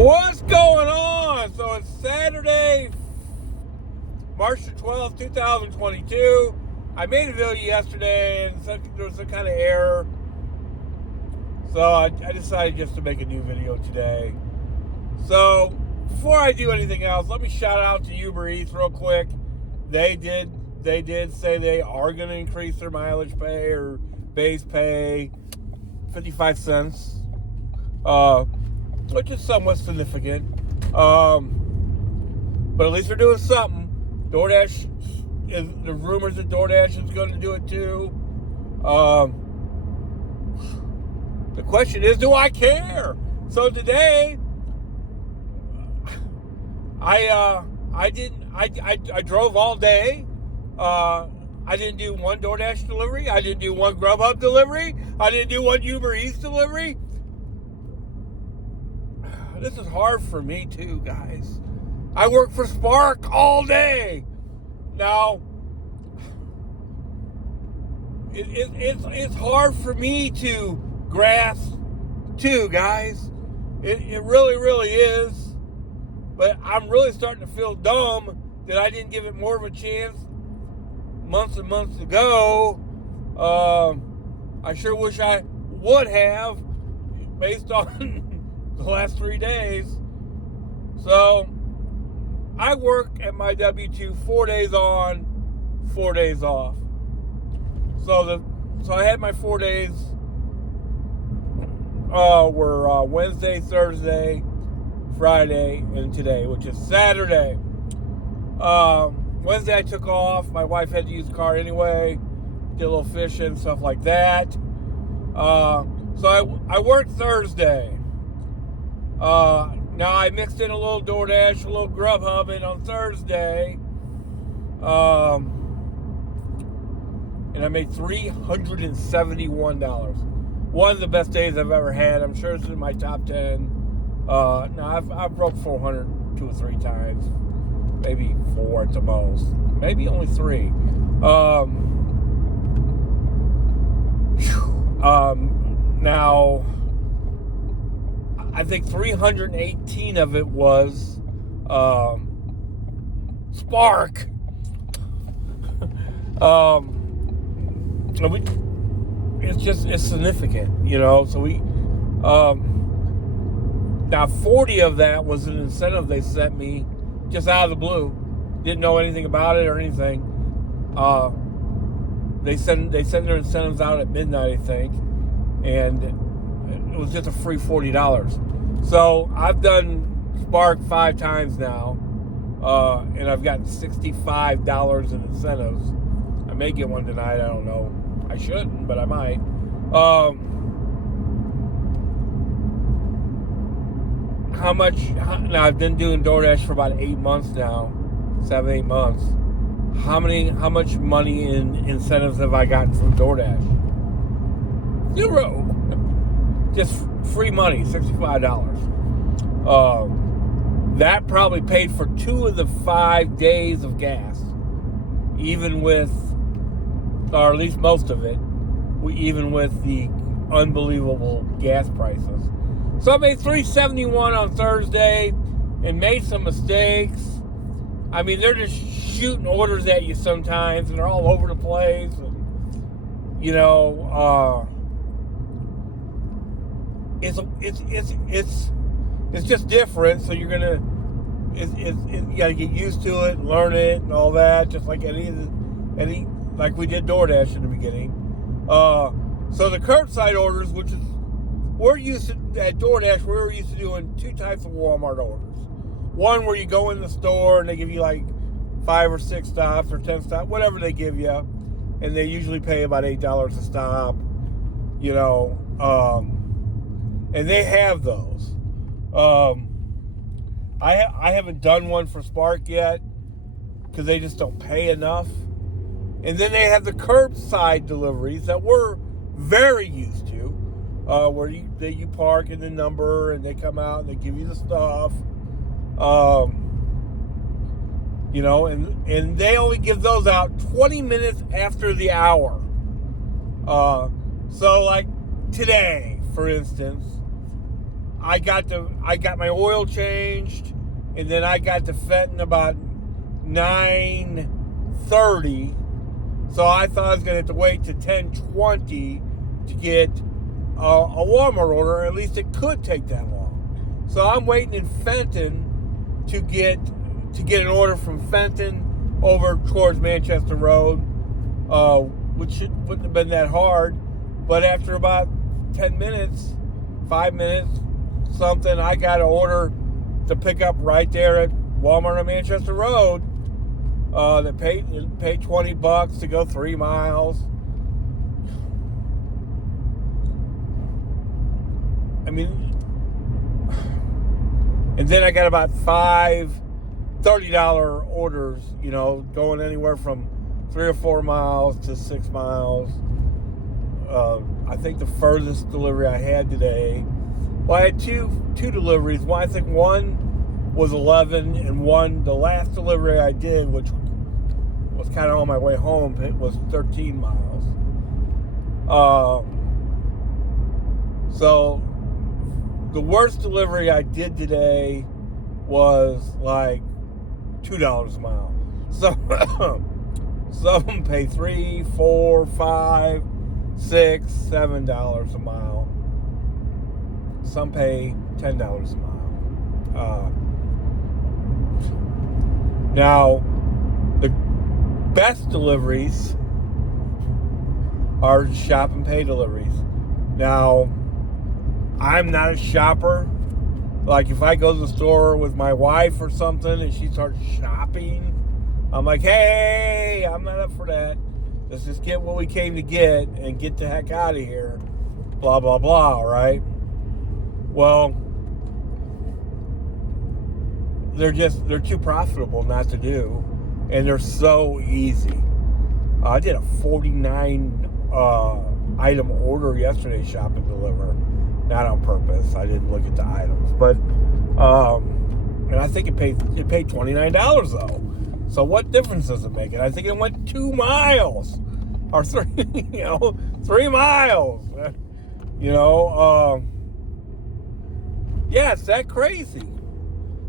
What's going on? So it's Saturday, March the 12th, 2022. I made a video yesterday and there was some kind of error. So I decided just to make a new video today. So before I do anything else, let me shout out to Uber Eats real quick. They did say they are going to increase their mileage pay or base pay 55 cents. Which is somewhat significant. But at least they're doing something. The rumors that DoorDash is going to do it too. The question is, do I care? So today, I drove all day. I didn't do one DoorDash delivery. I didn't do one Grubhub delivery. I didn't do one Uber Eats delivery. This is hard for me too, guys. I work for Spark all day. Now, it's hard for me to grasp too, guys. It really, really is. But I'm really starting to feel dumb that I didn't give it more of a chance months and months ago. I sure wish I would have, based on the last 3 days. So I work at my W-2 4 days on, 4 days off. So I had my 4 days were Wednesday, Thursday, Friday, and today, which is Saturday. Wednesday I took off. My wife had to use the car anyway. Did a little fishing, stuff like that. So I worked Thursday. Now I mixed in a little DoorDash, a little Grubhub in on Thursday. And I made $371. One of the best days I've ever had. I'm sure it's in my top 10. Now I've broke 400 2 or 3 times. Maybe 4 at the most. Maybe only 3. Now I think 318 of it was Spark. It's significant, you know. So we now 40 of that was an incentive they sent me just out of the blue. Didn't know anything about it or anything. They send their incentives out at midnight, I think, and it was just a free $40. So I've done Spark 5 times now, and I've gotten $65 in incentives. I may get one tonight. I don't know. I shouldn't, but I might. Now I've been doing DoorDash for about 8 months now, 7-8 months. How much money in incentives have I gotten from DoorDash? 0. Just free money, $65. That probably paid for 2 of the 5 days of gas, even with, or at least most of it, even with the unbelievable gas prices. So I made $371 on Thursday and made some mistakes. I mean, they're just shooting orders at you sometimes, and they're all over the place. And, you know, it's just different. So you're gonna, you gotta get used to it and learn it and all that. Just like like we did DoorDash in the beginning. So the curbside orders, which is at DoorDash, we're used to doing 2 types of Walmart orders. One where you go in the store and they give you like 5 or 6 stops or 10 stops, whatever they give you, and they usually pay about $8 a stop, you know, and they have those. I haven't done one for Spark yet because they just don't pay enough. And then they have the curbside deliveries that we're very used to, where you park in the number and they come out and they give you the stuff. You know, and they only give those out 20 minutes after the hour. So like today, for instance, I got my oil changed, and then I got to Fenton about 9:30. So I thought I was going to have to wait to 10:20 to get a Walmart order, or at least it could take that long. So I'm waiting in Fenton to get an order from Fenton over towards Manchester Road, which wouldn't have been that hard. But after about 10 minutes, 5 minutes, something, I got an order to pick up right there at Walmart on Manchester Road. That paid $20 to go 3 miles. I mean, and then I got about 5 $30 orders, going anywhere from 3 or 4 miles to 6 miles. I think the furthest delivery I had today, well, I had two deliveries. I think one was 11, and the last delivery I did, which was kind of on my way home, it was 13 miles. So the worst delivery I did today was like $2 a mile. So some of them pay $3, $4, $5, $6, $7 a mile. Some pay $10 a mile. Now, the best deliveries are shop and pay deliveries. Now, I'm not a shopper. Like, if I go to the store with my wife or something and she starts shopping, I'm like, hey, I'm not up for that. Let's just get what we came to get and get the heck out of here. Blah, blah, blah, right? Well, they're too profitable not to do, and they're so easy. I did a 49 item order yesterday, shop and deliver. Not on purpose. I didn't look at the items, but and I think it paid $29 though. So what difference does it make? And I think it went 2 miles or 3 miles. Yeah, it's that crazy.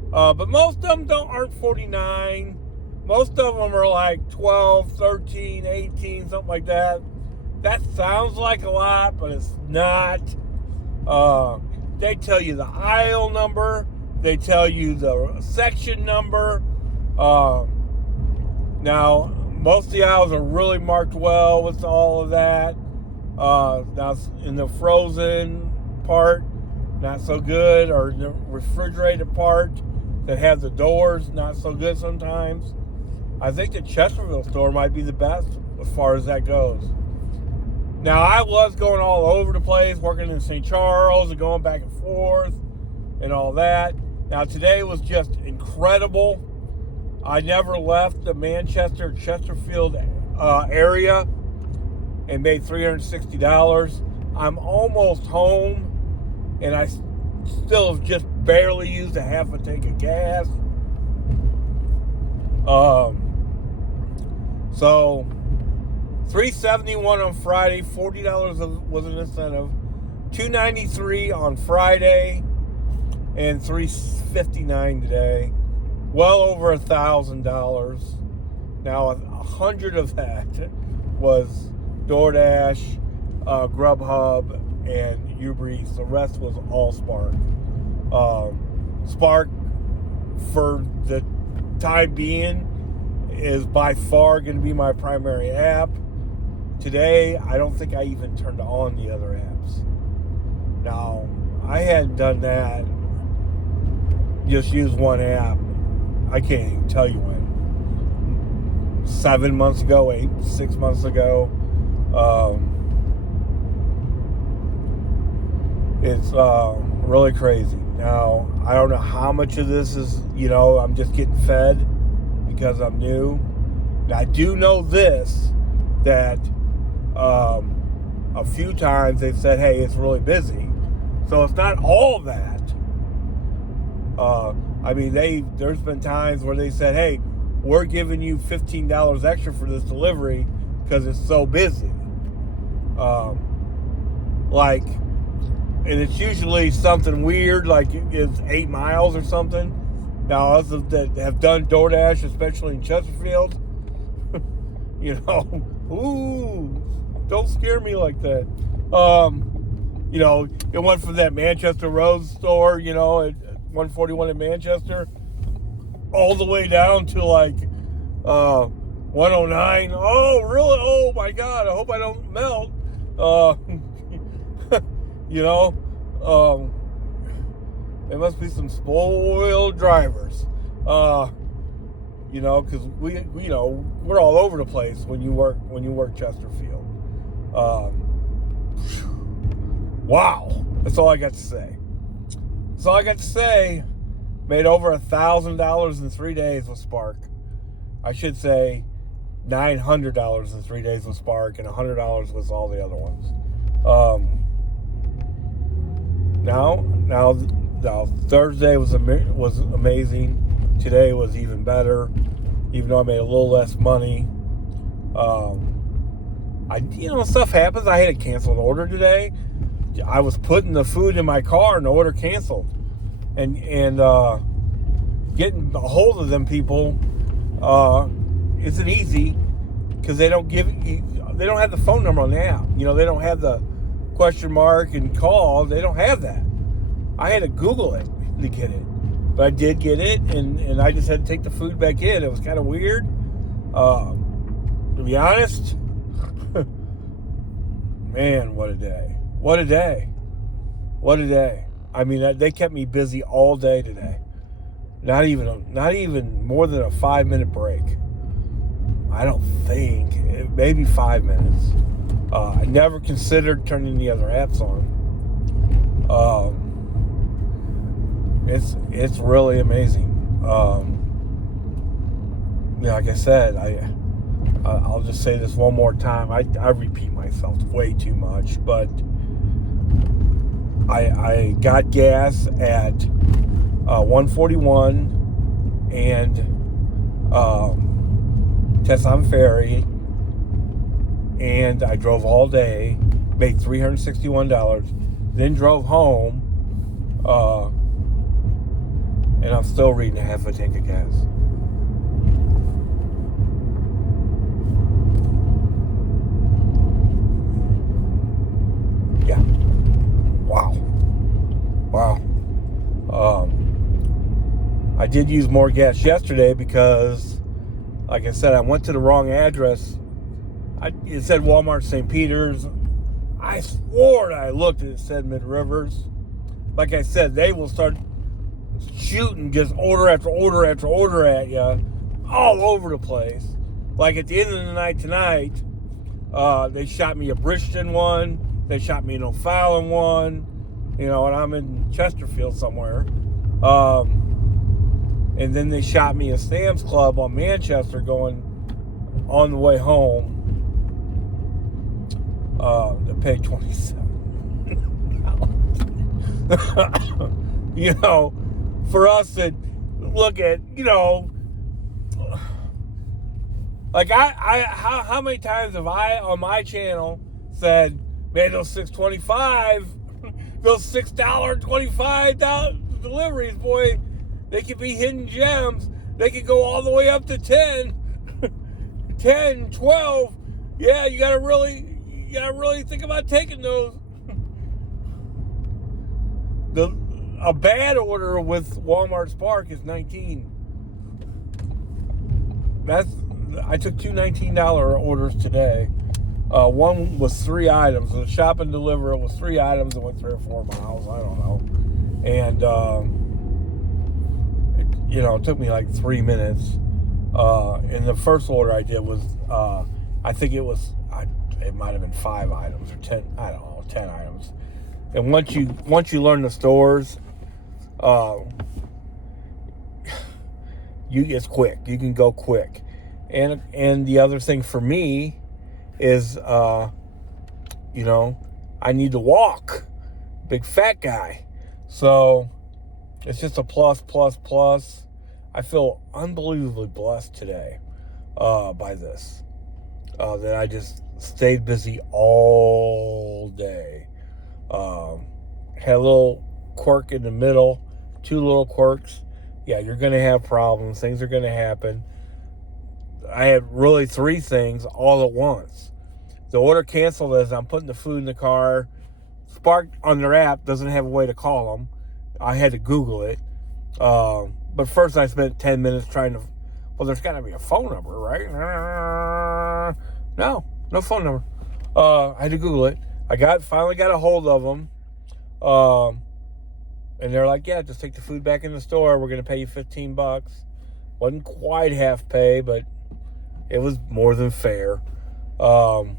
But most of them aren't 49. Most of them are like 12, 13, 18, something like that. That sounds like a lot, but it's not. They tell you the aisle number. They tell you the section number. Now, most of the aisles are really marked well with all of that. Now, in the frozen part, not so good. Or the refrigerated part that has the doors, not so good sometimes. I think the Chesterfield store might be the best as far as that goes. Now, I was going all over the place, working in St. Charles and going back and forth and all that. Now, today was just incredible. I never left the Chesterfield area and made $360. I'm almost home, and I still have just barely used a half a tank of gas. So $371 on Friday, $40 was an incentive, $293 on Friday, and $359 today. Well over $1,000. Now, 100 of that was DoorDash, Grubhub, and Uber Eats. The rest was all Spark. Spark, for the time being, is by far going to be my primary app. Today, I don't think I even turned on the other apps. Now, I hadn't done that. Just use one app. I can't even tell you when. 7 months ago, 6 months ago. It's really crazy. Now, I don't know how much of this is, I'm just getting fed because I'm new. Now, I do know this, that a few times they've said, hey, it's really busy. So it's not all that. There's been times where they said, hey, we're giving you $15 extra for this delivery because it's so busy. and it's usually something weird, like it's 8 miles or something. Now, us that have done DoorDash, especially in Chesterfield, ooh, don't scare me like that. It went from that Manchester Road store, at 141 in Manchester, all the way down to like 109. Oh, really? Oh my God! I hope I don't melt. There must be some spoiled drivers. Because we're all over the place when you work Chesterfield. Wow, that's all I got to say. That's all I got to say. Made over $1,000 in 3 days with Spark. I should say $900 in 3 days with Spark, and $100 with all the other ones. Now Thursday was amazing. Today was even better, even though I made a little less money. Stuff happens. I had a canceled order today. I was putting the food in my car and the order canceled. And getting a hold of them people isn't easy because they don't have the phone number on the app. They don't have the question mark and call. They don't have that. I had to Google it to get it, but I did get it, and I just had to take the food back in. It was kind of weird, to be honest. Man, what a day! What a day! What a day! I mean, they kept me busy all day today. Not even more than a 5-minute break. I don't think. Maybe 5 minutes. I never considered turning the other apps on. It's really amazing. Like I said, I'll just say this one more time. I repeat myself way too much, but I got gas at 141 and Tesson Ferry, and I drove all day, made $361, then drove home, and I'm still reading a half a tank of gas. Yeah. Wow. I did use more gas yesterday because, like I said, I went to the wrong address. It said Walmart St. Peter's. I swore that I looked and it said Mid Rivers. Like I said, they will start shooting just order after order after order at you all over the place. Like at the end of the night tonight, they shot me a Bridgeton one. They shot me an O'Fallon one. And I'm in Chesterfield somewhere. And then they shot me a Sam's Club on Manchester going on the way home. To pay $27. For us to look at, like how many times have I on my channel said, man, those $6.25, those $6.25 deliveries, boy, they could be hidden gems. They could go all the way up to 10, 12. Yeah, you gotta really think about taking those. A bad order with Walmart Spark is $19. I took two $19 orders today. One was 3 items. The shop and deliver, it was 3 items. It went 3 or 4 miles. I don't know. And it took me like 3 minutes. And the first order I did was, I think it might have been 5 items or 10. I don't know, 10 items. And once you learn the stores, it's quick. You can go quick. And the other thing for me is, I need to walk. Big fat guy. So it's just a plus. I feel unbelievably blessed today by this. That I just stayed busy all day. had a little quirk in the middle, 2 little quirks, yeah, you're going to have problems. Things are going to happen. I had really 3 things all at once. The order canceled as I'm putting the food in the car. Spark on their app doesn't have a way to call them. I had to Google it. But first I spent 10 minutes trying to, well, there's got to be a phone number, right? No phone number. I had to Google it. Finally got a hold of them. And they're like, yeah, just take the food back in the store. We're going to pay you $15. Wasn't quite half pay, but it was more than fair. And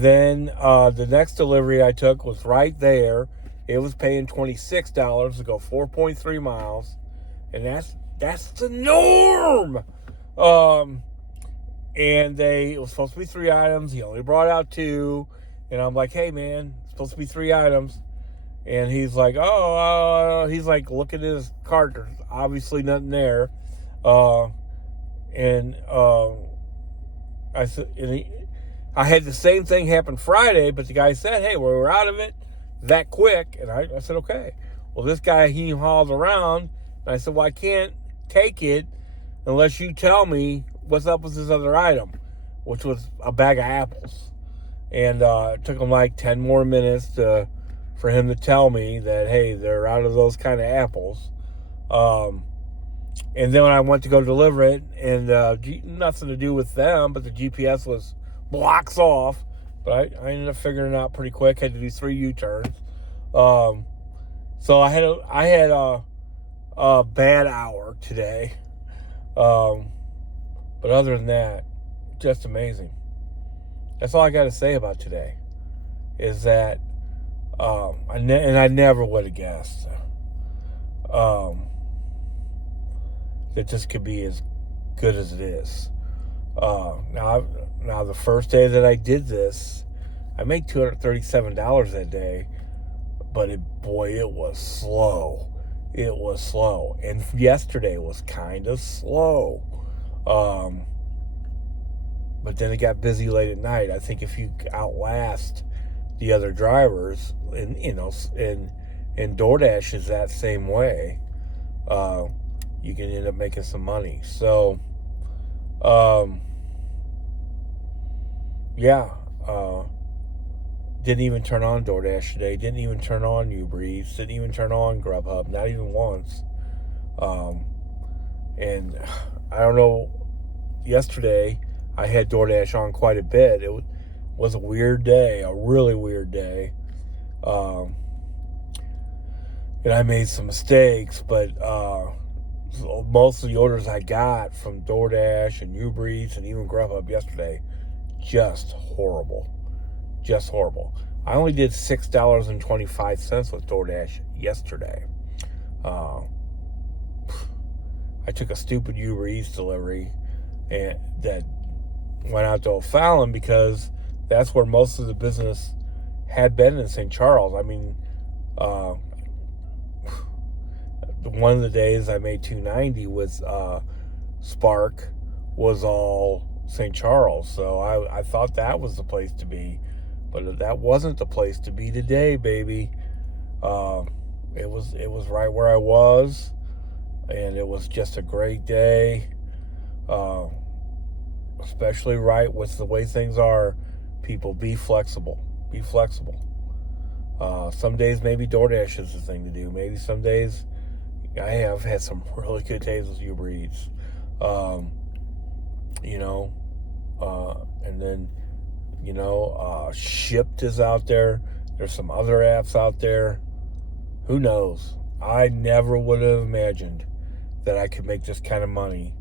then the next delivery I took was right there. It was paying $26 to go 4.3 miles. And that's the norm. And it was supposed to be 3 items. He only brought out 2. And I'm like, hey, man, it's supposed to be 3 items. And he's like, he's like, look at his cart. There's obviously nothing there. I said, I had the same thing happen Friday, but the guy said, hey, we're out of it that quick. And I said, okay. Well, this guy, he hauled around. And I said, well, I can't take it unless you tell me what's up with this other item, which was a bag of apples. And it took him like 10 more minutes for him to tell me that, hey, they're out of those kind of apples. And then when I went to go deliver it, and nothing to do with them, but the GPS was blocks off. But I ended up figuring it out pretty quick. Had to do 3 U-turns. So I had a bad hour today. But other than that, just amazing. That's all I got to say about today. Is that I never would have guessed that this could be as good as it is. Now the first day that I did this, I made $237 that day, but it was slow. It was slow, and yesterday was kind of slow. But then it got busy late at night. I think if you outlast the other drivers, and DoorDash is that same way, you can end up making some money. So, didn't even turn on DoorDash today. Didn't even turn on Uber Eats. Didn't even turn on Grubhub. Not even once. And I don't know. Yesterday, I had DoorDash on quite a bit. It was a weird day, a really weird day. And I made some mistakes, but most of the orders I got from DoorDash and Uber Eats and even Grubhub yesterday, just horrible. Just horrible. I only did $6.25 with DoorDash yesterday. I took a stupid Uber Eats delivery and that went out to O'Fallon because that's where most of the business had been in St. Charles. I mean, one of the days I made $290 with Spark was all St. Charles, so I thought that was the place to be, but that wasn't the place to be today, baby. It was right where I was, and it was just a great day. Especially right with the way things are, people, be flexible. Be flexible. Some days maybe DoorDash is the thing to do. Maybe some days I have had some really good days with Uber Eats. And then, Shipt is out there. There's some other apps out there. Who knows? I never would have imagined that I could make this kind of money.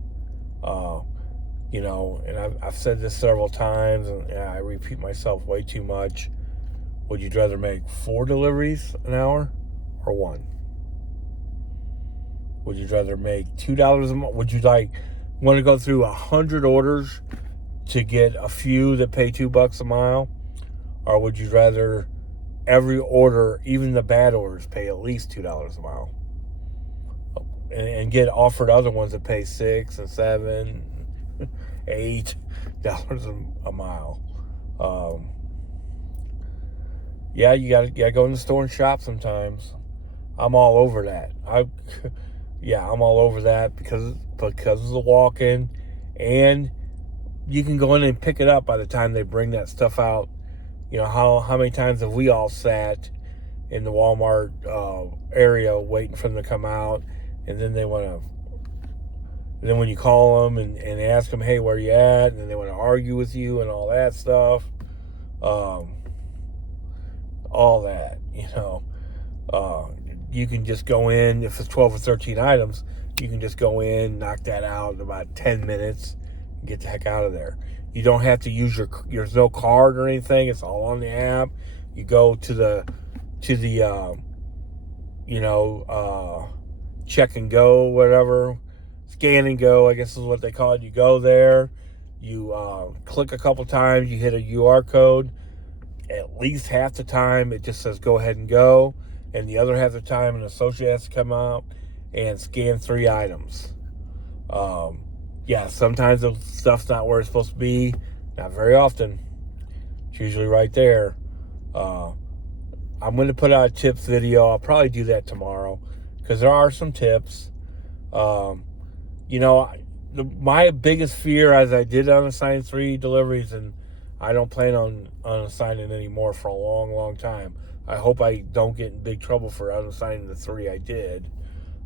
And I've said this several times, and I repeat myself way too much. Would you rather make 4 deliveries an hour or 1? Would you rather make $2 a month? Would you want to go through 100 orders to get a few that pay $2 a mile? Or would you rather every order, even the bad orders, pay at least $2 a mile? And get offered other ones that pay $6 and $7, $8 a mile. Yeah, you gotta go in the store and shop sometimes. I'm all over that. I'm all over that because of the walk-in, and you can go in and pick it up by the time they bring that stuff out. You know, how many times have we all sat in the Walmart area waiting for them to come out, and then they want to. And then when you call them and ask them, hey, where you at? And then they want to argue with you and all that stuff. All that, you know. You can just go in, if it's 12 or 13 items, you can just go in, knock that out in about 10 minutes, and get the heck out of there. You don't have to use there's no card or anything. It's all on the app. You go to the check and go, whatever, scan and go, I guess is what they call it. You go there, you click a couple times, you hit a QR code. At least half the time, it just says go ahead and go. And the other half of the time, an associate has to come out and scan 3 items. Sometimes the stuff's not where it's supposed to be. Not very often. It's usually right there. I'm going to put out a tips video. I'll probably do that tomorrow because there are some tips. My biggest fear, as I did unassign 3 deliveries, and I don't plan on unassigning anymore for a long, long time. I hope I don't get in big trouble for unassigning the 3 I did.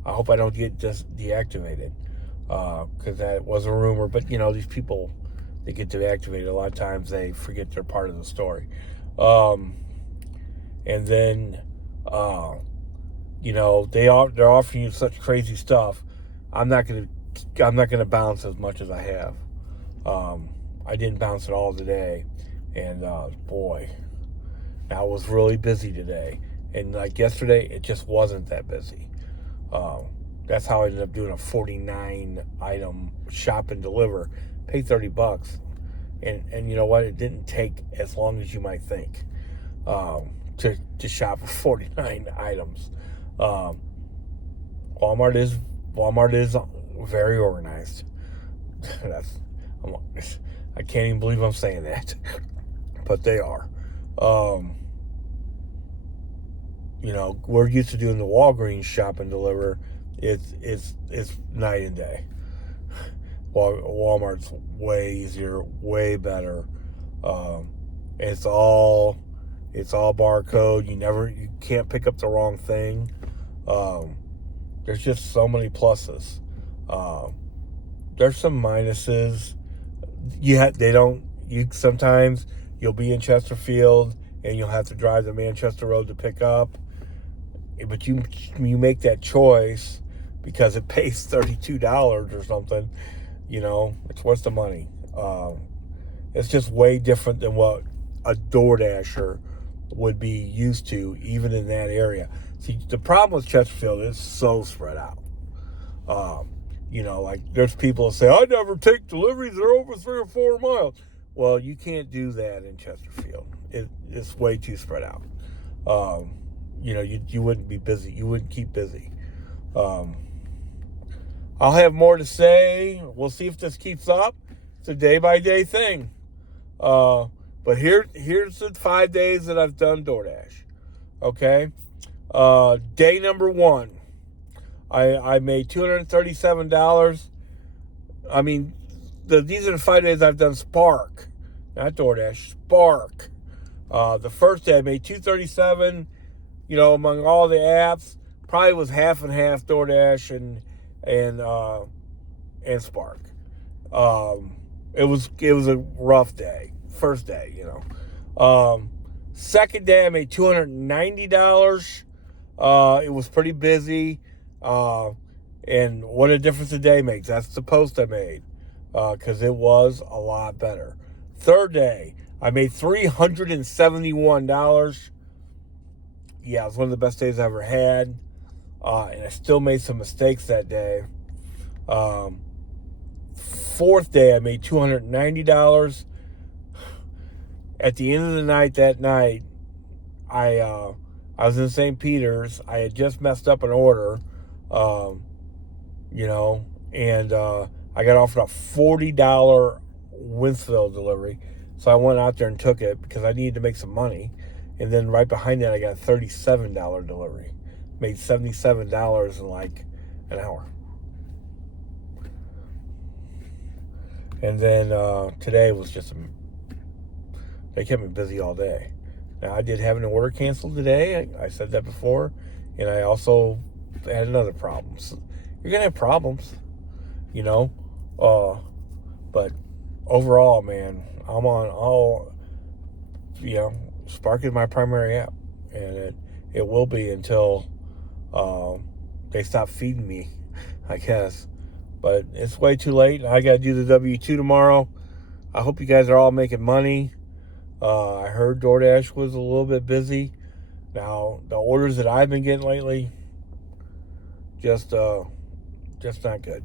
I hope I don't get just deactivated because that was a rumor. But, these people, they get deactivated. A lot of times they forget they're part of the story. And then, they're offering you such crazy stuff. I'm not gonna bounce as much as I have. I didn't bounce at all today, and boy, I was really busy today. And like yesterday, it just wasn't that busy. That's how I ended up doing a 49 item shop and deliver. Paid $30, and you know what? It didn't take as long as you might think to shop for 49 items. Walmart is very organized. I can't even believe I'm saying that, but they are. We're used to doing the Walgreens shop and deliver. It's night and day. Walmart's way easier, way better. It's all barcode. You can't pick up the wrong thing. There's just so many pluses. There's some minuses. Sometimes you'll be in Chesterfield and you'll have to drive the Manchester Road to pick up. But you make that choice because it pays $32 or something. It's worth the money. It's just way different than what a DoorDasher would be used to, even in that area. See, the problem with Chesterfield is so spread out. There's people that say, I never take deliveries that are over 3 or 4 miles. Well, you can't do that in Chesterfield. It's way too spread out. You wouldn't be busy. You wouldn't keep busy. I'll have more to say. We'll see if this keeps up. It's a day-by-day thing. But here's the 5 days that I've done DoorDash. Okay? Day number 1. I made $237. I mean, these are the 5 days I've done Spark. Not DoorDash, Spark. The first day I made $237. Among all the apps, probably was half and half DoorDash and Spark. It was a rough day. First day, Second day I made $290. It was pretty busy. And what a difference a day makes. That's the post I made. Because it was a lot better. Third day, I made $371. Yeah, it was one of the best days I ever had. And I still made some mistakes that day. Fourth day, I made $290. At the end of the night that night, I was in St. Peter's. I had just messed up an order, and I got offered a $40 Winsville delivery. So I went out there and took it because I needed to make some money. And then right behind that, I got a $37 delivery. Made $77 in like an hour. And then today was just, they kept me busy all day. Now, I did have an order canceled today. I said that before. And I also had another problem. So you're going to have problems, you know. But overall, man, I'm on all, Spark is my primary app. And it will be until they stop feeding me, I guess. But it's way too late. I got to do the W-2 tomorrow. I hope you guys are all making money. I heard DoorDash was a little bit busy. Now, the orders that I've been getting lately, just not good.